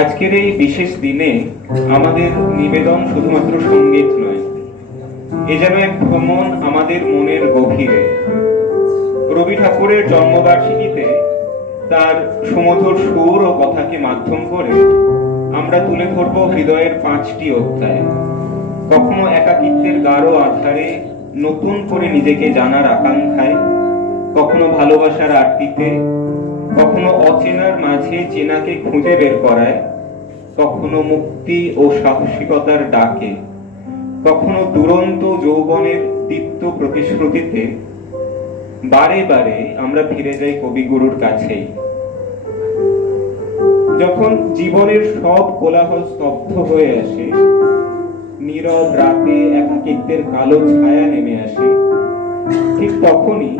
আজকের এই বিশেষ দিনে আমাদের নিবেদন শুধুমাত্র সঙ্গীত নয়, এ যেন এক ভ্রমণ আমাদের মনের গভীরে। রবি ঠাকুরের জন্মবার্ষিকীতে তার সুমধুর সুর ও কথাকে মাধ্যম করে আমরা তুলে ধরব হৃদয়ের 5টি অধ্যায়। কখনো একাকিত্বের গাঢ় আধারে নতুন করে নিজেকে জানার আকাঙ্ক্ষায়, কখনো ভালোবাসার আরতিতে, কখনো অচেনার মাঝে চেনাকে খুঁজে বের করায়, কখনো মুক্তি ও সাহসিকতার ডাকে, কখনো দুরন্ত যৌবনের দীপ্ত প্রতিশ্রুতিতে বারে বারে আমরা ফিরে যাই কবিগুরুর কাছেই। যখন জীবনের সব কোলাহল স্তব্ধ হয়ে আসে, নীরব রাতে একাকিত্বের কালো ছায়া নেমে আসে, ঠিক তখনই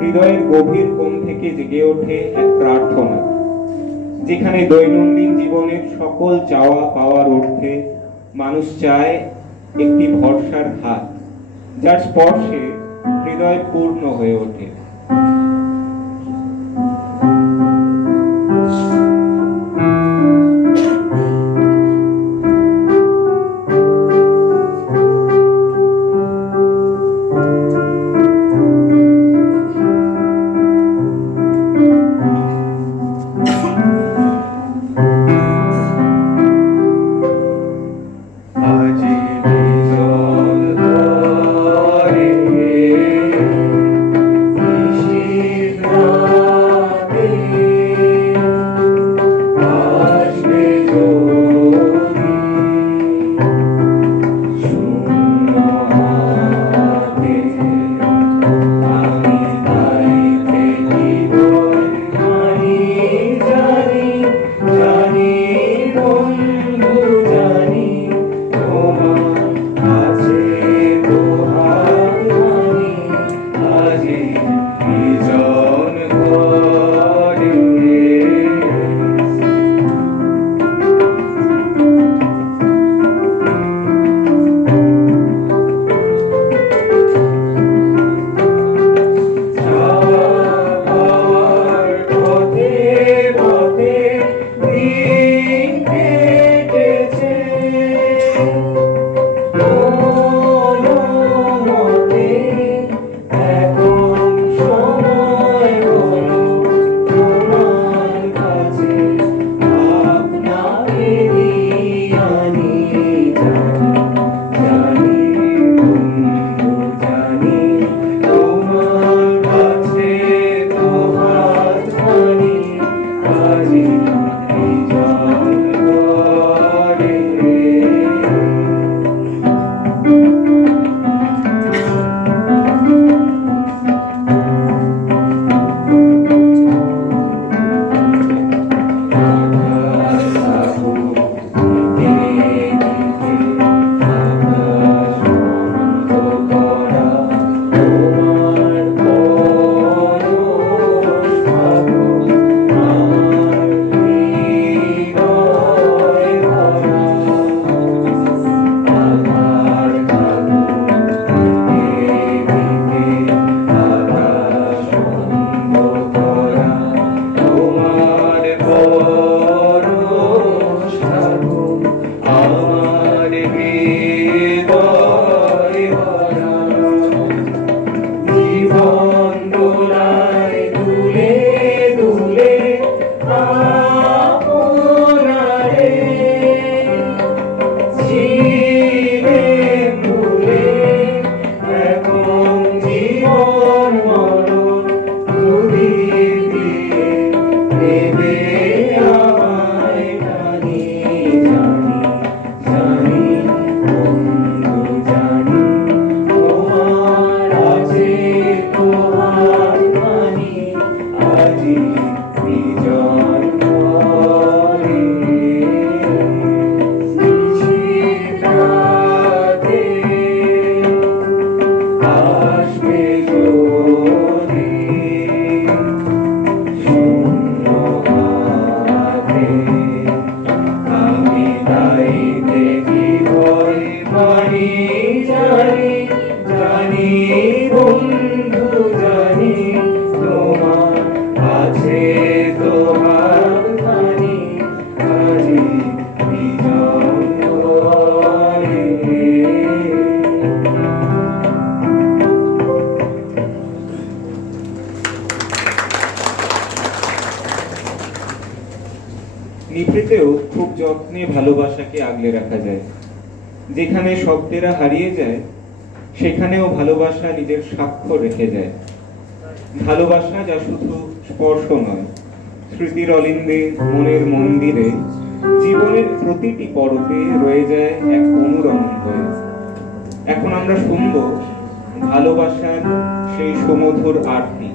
হৃদয়ের গভীর কোণ থেকে জেগে ওঠে এক প্রার্থনা, যেখানে দৈনন্দিন জীবনের সকল চাওয়া পাওয়ার ঊর্ধ্বে মানুষ চায় একটি ভরসার হাত, যার স্পর্শে হৃদয় পূর্ণ হয়ে ওঠে। নিভৃতেও খুব যত্নে ভালোবাসাকে আগলে রাখা যায়। যেখানে শব্দেরা হারিয়ে যায় সেখানেও ভালোবাসা নিজের স্বাক্ষর রেখে যায়। ভালোবাসা যা শুধু স্পর্শ নয়, স্মৃতির অলিন্দে মনের মন্দিরে জীবনের প্রতিটি পরতে রয়ে যায় এক অনুরণন হয়ে। এখন আমরা শুনব ভালোবাসার সেই সুমধুর আরতি।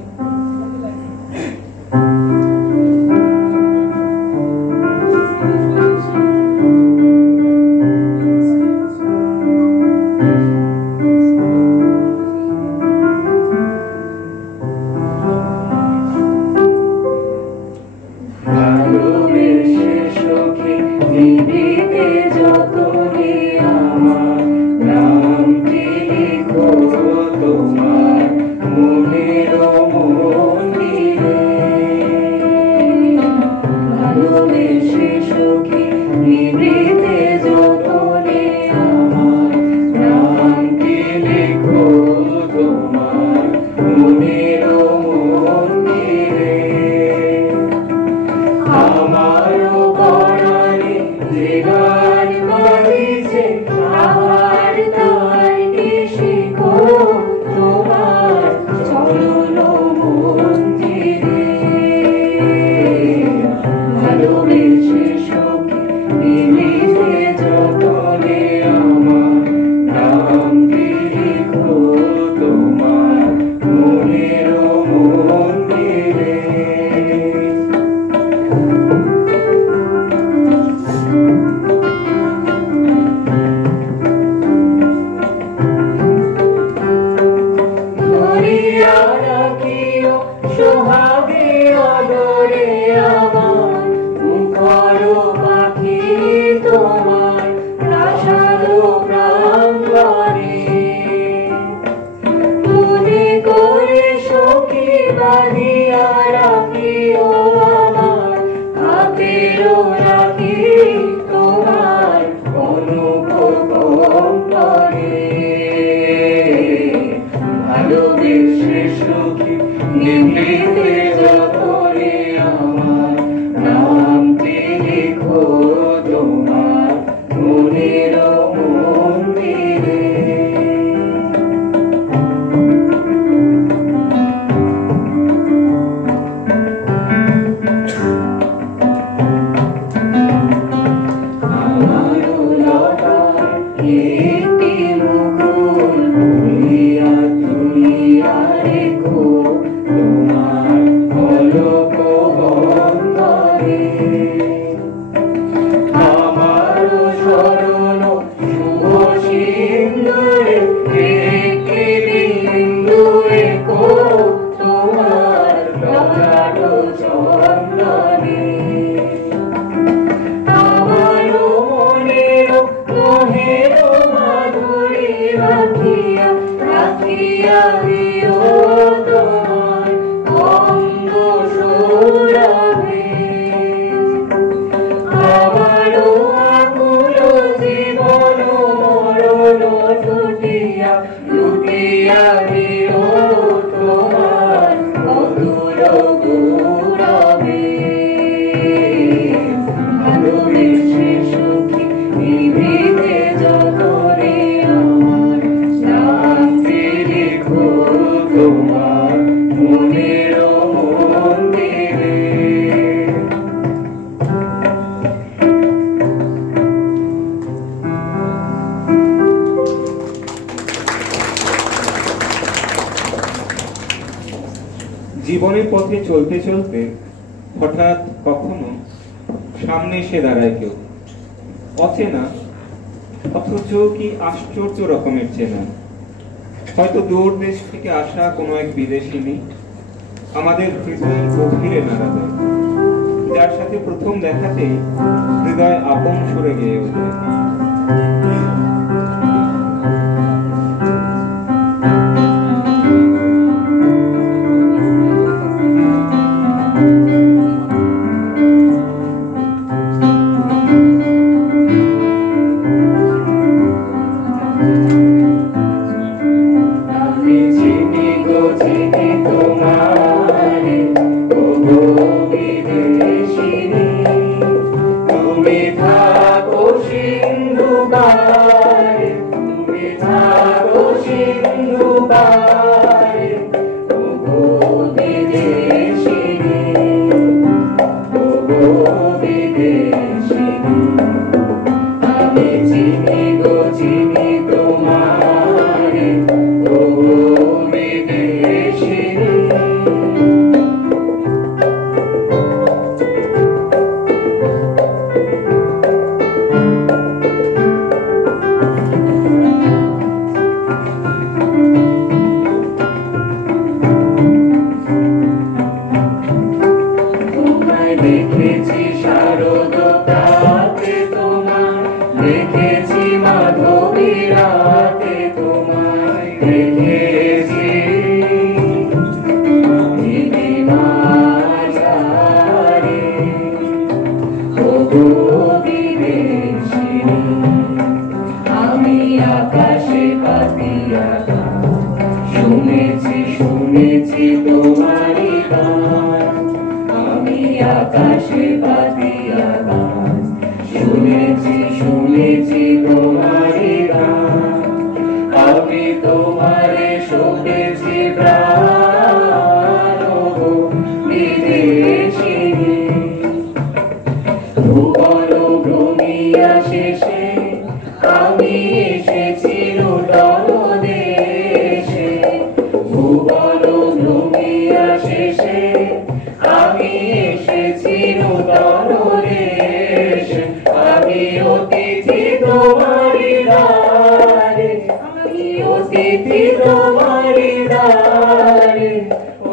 জীবনের পথে চলতে চলতে হঠাৎ কখনো সামনে এসে দাঁড়ায় কেউ, অচেনা অথচ কি আশ্চর্য রকমের চেনা। হয়তো দূর দেশ থেকে আসা কোনো এক বিদেশিনী আমাদের হৃদয়ের গভীরে নাড়া দেয়, যার সাথে প্রথম দেখাতেই হৃদয় আপন সুরে গেয়ে ওঠে। পাতিয়া গান, শুনেছি শুনেছি তোমারি গান, আমি তোমারে শোকেছি প্রাণ বিদেশিনী। ভুবন ভ্রমিয়া শেষে আমি এসেছি নূতন দেশে, ভুবন ভ্রমিয়া শেষে আমি এসেছি নূতন দেশে। আমি অতিথি তোমারি দ্বারে, আমি অতিথি তোমারি দ্বারে,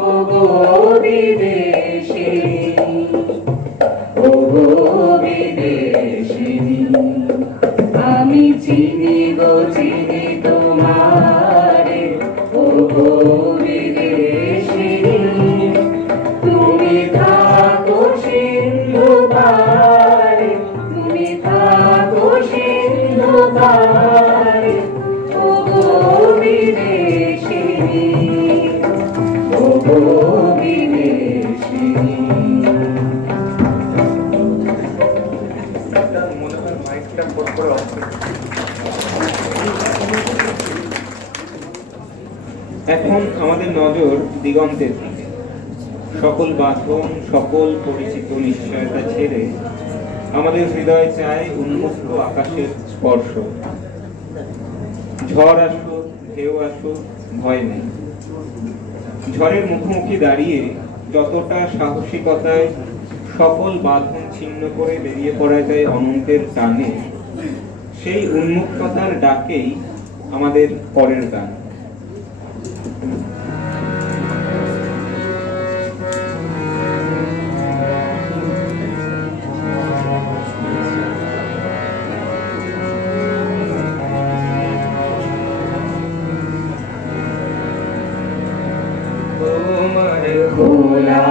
ওগো বিদেশিনী, ওগো বিদেশিনী। আমি চিনি গো চিনি তোমারে, ওগো বিদেশিনী। তুমি থাকো সিন্ধু পারে, তুমি থাকো সিন্ধু পারে, ওগো বিদেশিনী, ওগো বিদেশিনী। এখন আমাদের নজর দিগন্তের দিকে। সকল বাঁধন, সকল পরিচিত নিশ্চয়তা ছেড়ে আমাদের হৃদয় চায় উন্মুক্ত আকাশের স্পর্শ। ঝড় আসুক, ঢেউ আসুক, ভয় নেই। ঝড়ের মুখোমুখি দাঁড়িয়ে যতটা সাহসিকতায় সকল বাঁধন ছিন্ন করে বেরিয়ে পড়া যায় অনন্তের টানে, সেই উন্মুক্ততার ডাকেই আমাদের পরের গান। খোলা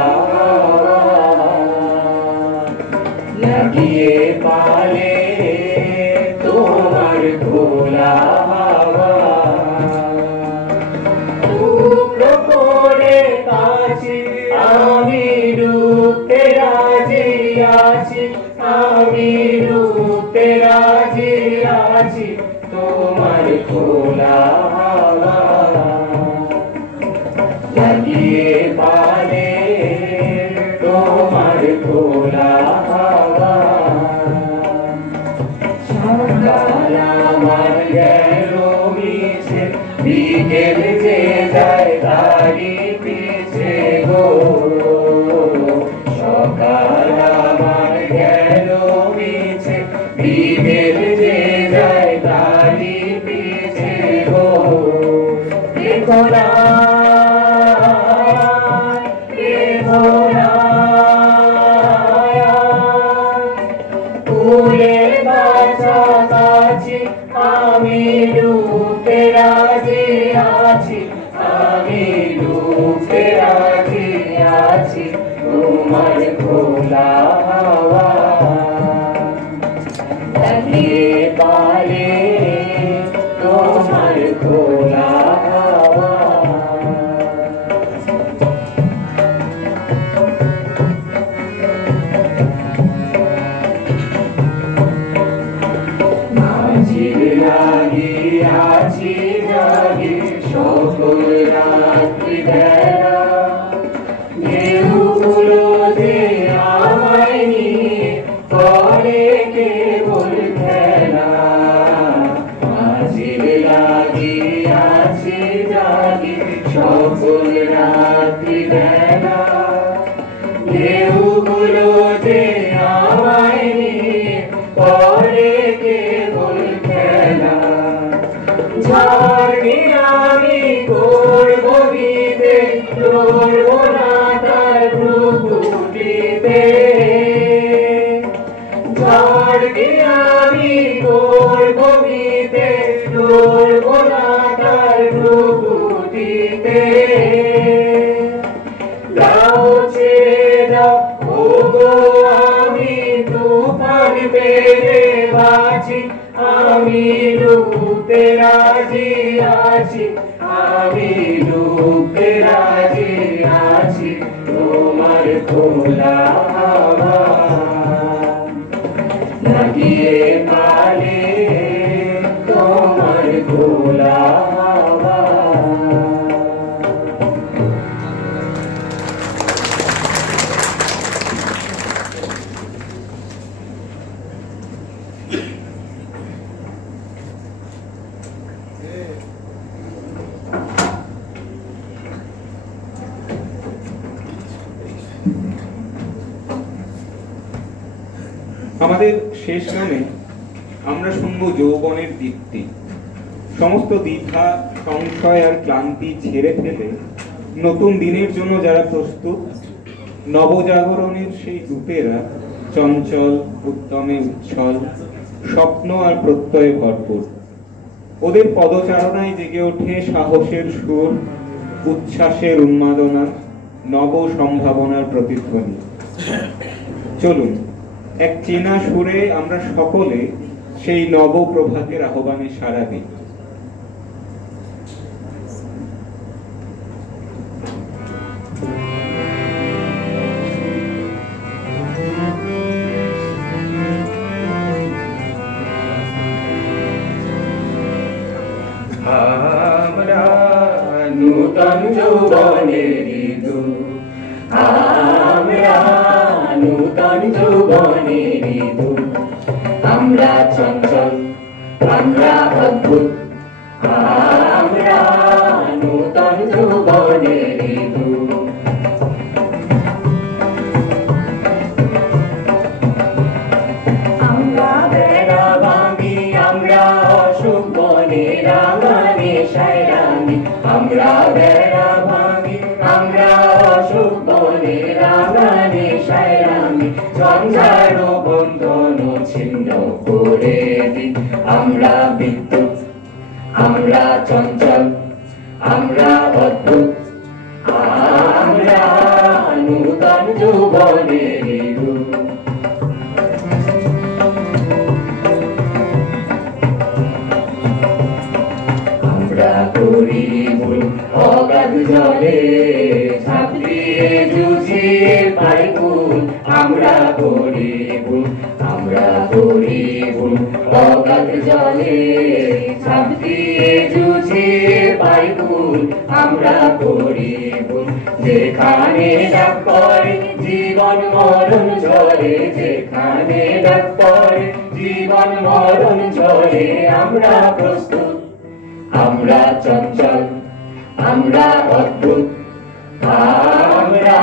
লাগিয়ে পালে তোমার খোলা হাওয়া, টুকরো করে আছি আমি ডুবতে রাজি আছি, আমি ডুবতে রাজি আছি তোমার খোলা হাওয়া। লাগিয়ে পালে তোমার খোলা হাওয়া, সকাল আমার গেল মিছে, বিকেল যে যায় তারি পিছে গো। সকাল আমার গেল মিছে, বিকেল যে যায় তারি পিছে গো। দেখো না আমি ডুবতে রাজি আছি, আমি ডুবতে রাজি আছি তোমার খোলা হাওয়া। লাগিয়ে পালে তোমার খোলা হাওয়া। লাগিয়াছি জাগি সকল রাত্রি বেলা, ঢেউগুলো যে আমায় নিয়ে করে কেবল খেলা। মাঝির লাগিয়াছি জাগি সকল রাত্রি বেলা, ঢেউগুলো যে আমায় নিয়ে করে কেবল খেলা। ঝড় আমি করব বিদে, লড়ব না তার ভ্রুকুটিতে। ঝড় আমি করব বিদে, লড়ব না তার ভ্রুকুটিতে। দাও ছেড়ে দাও ওগো আমি তুফান পেরে বাঁচি, আমি ডুবতে রাজি আছি, আমি ডুবতে রাজি আছি তোমার খোলা হাওয়া। আমাদের শেষ গানে আমরা শুনব যৌবনের দীপ্তি। সমস্ত দ্বিধা, সংশয় আর ক্লান্তি ঝেড়ে ফেলে নতুন দিনের জন্য যারা প্রস্তুত, নবজাগরণের সেই দূতেরা চঞ্চল, উদ্যমে উচ্ছল, স্বপ্ন আর প্রত্যয়ে ভরপুর। ওদের পদচারণায় জেগে ওঠে সাহসের সুর, উচ্ছ্বাসের উন্মাদনা, নব সম্ভাবনার প্রতিধ্বনি। চলুন এক চেনা সুরে আমরা সকলে সেই নব প্রভাতের আহ্বানে সাড়া দিই। আমরা নূতন যৌবনের দূত, আমরা নূতন যৌবনের দূত, আমরা চঞ্চল, আমরা অদ্ভুত, আমরা নূতন যৌবনের দূত। আমরা বেড়া ভাঙি, আমরা অসুখ বনের আঙানে সায়রানি, আমরা বেড়া ভাঙি, আমরা অসুখ বনের আঙানে সায়রানি, ঝঞ্ঝার বন্ধন ছিন্ন করে দিই। আমরা বিদ্যুৎ, আমরা চঞ্চল, আমরা অদ্ভুত, আমরা নূতন যৌবনের রূপ। আমরা করি ভুল অগাধ জলে, ঝাঁপ দিয়ে জুঝিয়ে পাই কুল, আমরা করি ভুল, আমরা করি ভুল অগাধ জলে, ঝাঁপ দিয়ে জুঝিয়ে পাই কুল, আমরা করি ভুল। যেখানে ডাক পড়ে জীবন মরণ ঝরে, যেখানে ডাক পড়ে জীবন মরণ ঝরে, আমরা প্রস্তুত, আমরা চঞ্চল, আমরা অদ্ভুত, আমরা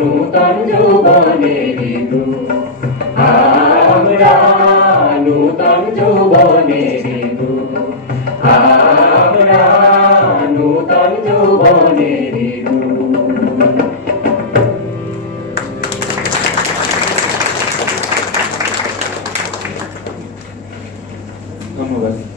নূতন যৌবনের দূত, আমরা নূতন যৌবনের দূত, আমরা নূতন যৌবনের দূত। ধন্যবাদ।